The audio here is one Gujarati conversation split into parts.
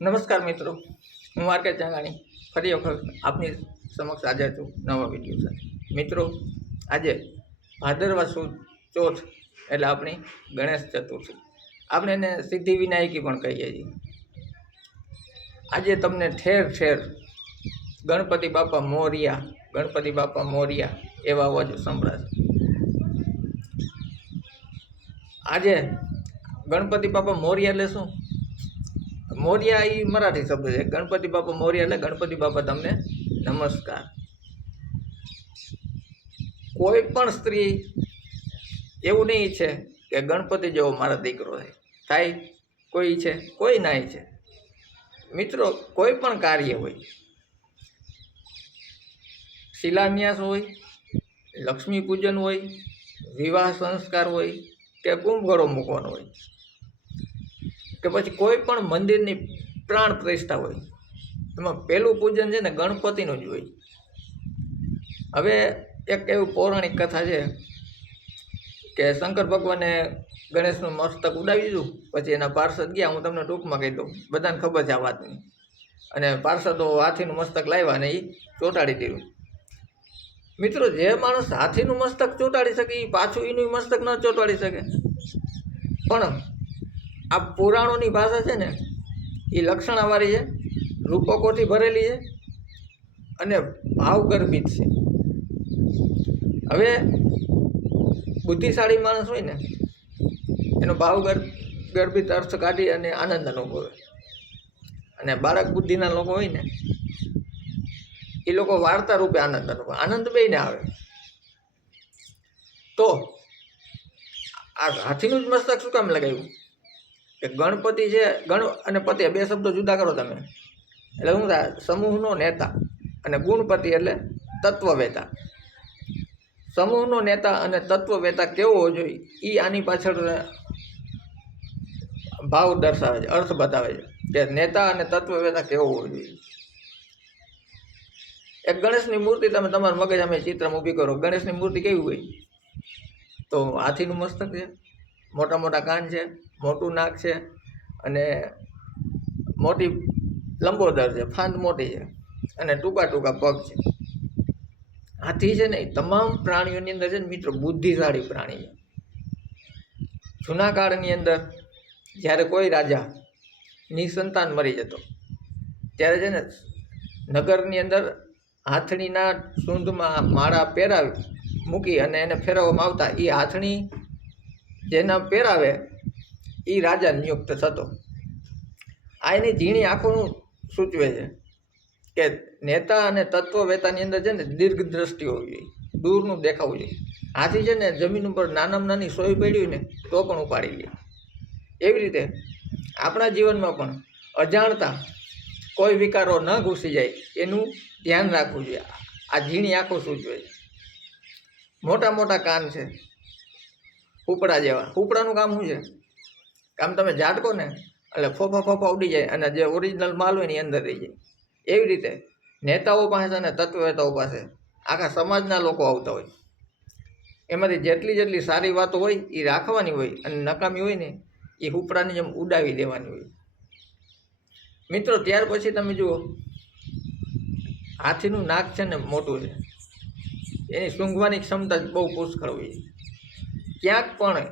નમસ્કાર મિત્રો, હું આર કે ચાંગાણી ફરી વખત આપની સમક્ષ હાજર છું નવા વિડીયો સાથે. મિત્રો, આજે ભાદરવા સુદ ચોથ એટલે આપણી ગણેશ ચતુર્થી, આપણે એને સિદ્ધિ વિનાયકી પણ કહીએ છીએ. આજે તમને ઠેર ઠેર ગણપતિ બાપા મોરિયા, ગણપતિ બાપા મોરિયા એવા અવાજો સંભળાશે. આજે ગણપતિ બાપા મોરિયા એટલે શું? મોરિયા એ મરાઠી શબ્દ છે. ગણપતિ બાપા મોરિયા એટલે ગણપતિ બાપા તમને નમસ્કાર. કોઈ પણ સ્ત્રી એવું નહીં ઈચ્છે કે ગણપતિ જેવો મારા દીકરો થાય. કોઈ ઈચ્છે? કોઈ ના ઈચ્છે. મિત્રો, કોઈ પણ કાર્ય હોય, શિલાન્યાસ હોય, લક્ષ્મી પૂજન હોય, વિવાહ સંસ્કાર હોય કે કુંભગળો મૂકવાનો હોય કે પછી કોઈ પણ મંદિરની પ્રાણ પ્રતિષ્ઠા હોય, એમાં પહેલું પૂજન છે ને ગણપતિનું જ હોય. હવે એક એવી પૌરાણિક કથા છે કે શંકર ભગવાને ગણેશનું મસ્તક ઉડાવી દીધું, પછી એના પાર્ષદ ગયા. હું તમને ટૂંકમાં કહી દઉં, બધાને ખબર છે આ વાતની. અને પાર્ષદો હાથીનું મસ્તક લાવ્યા અને એ ચોંટાડી દીધું. મિત્રો, જે માણસ હાથીનું મસ્તક ચોંટાડી શકે એ પાછું એનું મસ્તક ન ચોંટાડી શકે. પણ આ પુરાણોની ભાષા છે ને એ લક્ષણાવાળી છે, રૂપકોથી ભરેલી છે અને ભાવગર્ભિત છે. હવે બુદ્ધિશાળી માણસ હોય ને એનો ભાવગર્ભિત અર્થ કાઢી અને આનંદ અનુભવે, અને બાળક બુદ્ધિના લોકો હોય ને એ લોકો વાર્તા રૂપે આનંદ અનુભવે. આનંદ બેયને આવે. તો આ હાથીનું જ મસ્તક શું કામ લગાવ્યું? કે ગણપતિ છે, ગણ અને પતિ બે શબ્દો જુદા કરો તમે એટલે શું થાય? સમૂહનો નેતા. અને ગુણપતિ એટલે તત્વવેતા. સમૂહનો નેતા અને તત્વવેતા કેવો હોવો જોઈએ એ આની પાછળ ભાવ દર્શાવે છે, અર્થ બતાવે છે કે નેતા અને તત્વવેતા કેવો હોવો જોઈએ. એક ગણેશની મૂર્તિ તમે તમારા મગજ અમે ચિત્રમાં ઊભી કરો. ગણેશની મૂર્તિ કેવી હોય? તો હાથીનું મસ્તક છે, મોટા મોટા કાન છે, મોટું નાક છે અને મોટી લંબોદર છે, ફાંદ મોટી છે અને ટૂંકા ટૂંકા પગ છે. હાથી છે ને એ તમામ પ્રાણીઓની અંદર છે ને મિત્રો બુદ્ધિશાળી પ્રાણી છે. જૂના કાળની અંદર જ્યારે કોઈ રાજા નિસંતાન મરી જતો ત્યારે છે ને નગરની અંદર હાથણીના સૂંઢમાં માળા પહેરાવી મૂકી અને એને ફેરવવામાં આવતા. એ હાથણી જેના પહેરાવે એ રાજા નિયુક્ત થતો. આ એની ઝીણી આંખોનું સૂચવે છે કે નેતા અને તત્વવેતાની અંદર છે ને દીર્ઘ દ્રષ્ટિ હોવી જોઈએ, દૂરનું દેખાવું જોઈએ. હાથી છે ને જમીન ઉપર નાનામાં નાની સોય પડી ને તો પણ ઉપાડી લે. એવી રીતે આપણા જીવનમાં પણ અજાણતા કોઈ વિકારો ન ઘૂસી જાય એનું ધ્યાન રાખવું જોઈએ. આ ઝીણી આંખો સૂચવે છે. મોટા મોટા કાન છે, ઉપડા જેવા. ઉપડાનું કામ શું છે? કામ તમે ઝાટકો ને એટલે ફોફા ફોફા ઉડી જાય અને જે ઓરિજિનલ માલ હોય એની અંદર રહી જાય. એવી રીતે નેતાઓ પાસે અને તત્વવેતાઓ પાસે આખા સમાજના લોકો આવતા હોય. એમાંથી જેટલી સારી વાતો હોય એ રાખવાની હોય અને નકામી હોય ને એ ઉપડાની જેમ ઉડાવી દેવાની હોય. મિત્રો, ત્યાર પછી તમે જુઓ, હાથીનું નાક છે ને મોટું છે, એની સૂંઘવાની ક્ષમતા બહુ પુષ્કળ હોય છે. ક્યાંક પણ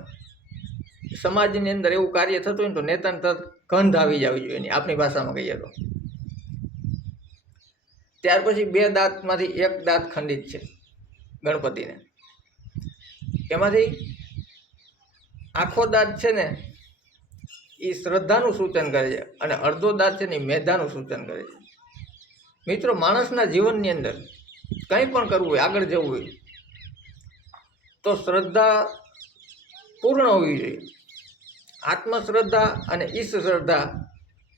સમાજની અંદર એવું કાર્ય થતું હોય ને તો નેતાને તરત ગંધ આવી જવી જોઈએ એની, આપણી ભાષામાં કહીએ તો. ત્યાર પછી બે દાંતમાંથી એક દાંત ખંડિત છે ગણપતિને. એમાંથી આખો દાંત છે ને એ શ્રદ્ધાનું સૂચન કરે છે અને અડધો દાંત છે ને એ મેધાનું સૂચન કરે છે. મિત્રો, માણસના જીવનની અંદર કંઈ પણ કરવું હોય, આગળ જવું હોય તો શ્રદ્ધા પૂર્ણ હોવી જોઈએ. આત્મશ્રદ્ધા અને ઈશ્વર શ્રદ્ધા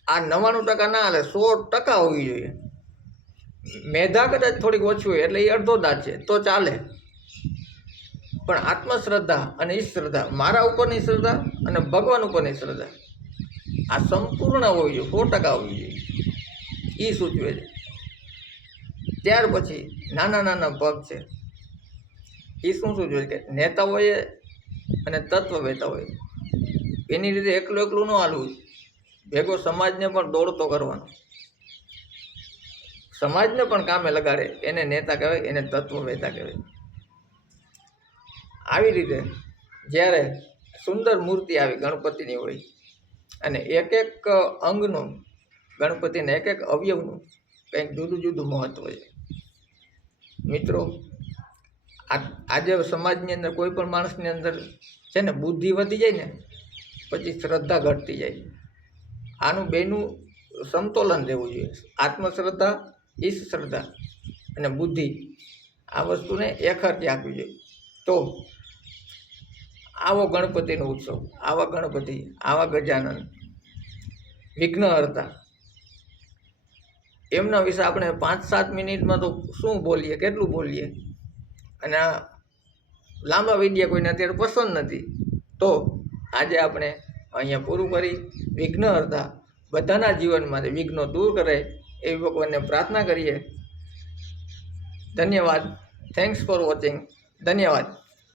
આ 99% ના હાલે, 100% હોવી જોઈએ. મેધા કદાચ થોડીક ઓછી હોય એટલે એ અડધો દાંત છે તો ચાલે, પણ આત્મશ્રદ્ધા અને ઈશ્વર શ્રદ્ધા, મારા ઉપરની શ્રદ્ધા અને ભગવાન ઉપરની શ્રદ્ધા આ સંપૂર્ણ હોવી જોઈએ, 100% હોવી જોઈએ. એ સૂચવે છે. ત્યાર પછી નાના નાના પગ છે. એ શું સૂચવે છે કે નેતાઓએ અને તત્વવેતાઓએ એની રીતે એકલું ન હાલવું. ભેગો સમાજને પણ દોડતો કરવાનો, સમાજને પણ કામે લગાડે, એને નેતા કહેવાય, એને તત્વવેતા કહેવાય. આવી રીતે જ્યારે સુંદર મૂર્તિ આવી ગણપતિની હોય અને એક એક અંગનું, ગણપતિના એક એક અવયવનું કંઈક જુદું જુદું મહત્ત્વ છે. મિત્રો, આજે સમાજની અંદર કોઈ પણ માણસની અંદર છે ને બુદ્ધિ વધી જાય ને પછી શ્રદ્ધા ઘટતી જાય. આનું બેનું સમતોલન રહેવું જોઈએ. આત્મશ્રદ્ધા, ઈશ શ્રદ્ધા અને બુદ્ધિ આ વસ્તુને એકહરખી આપવી જોઈએ. તો આવો ગણપતિનો ઉત્સવ, આવા ગણપતિ, આવા ગજાનન, વિઘ્નહર્તા, એમના વિશે આપણે 5-7 મિનિટમાં તો શું બોલીએ, કેટલું બોલીએ, અને આ લાંબા વિડીયો કોઈને અત્યારે પસંદ નથી. તો આજે આપણે અહીંયા પૂરું કરી. વિઘ્નહર્તા બધાના જીવનમાંથી વિઘ્નો દૂર કરે એવી ભગવાનને પ્રાર્થના કરીએ. ધન્યવાદ. Thanks for watching. ધન્યવાદ.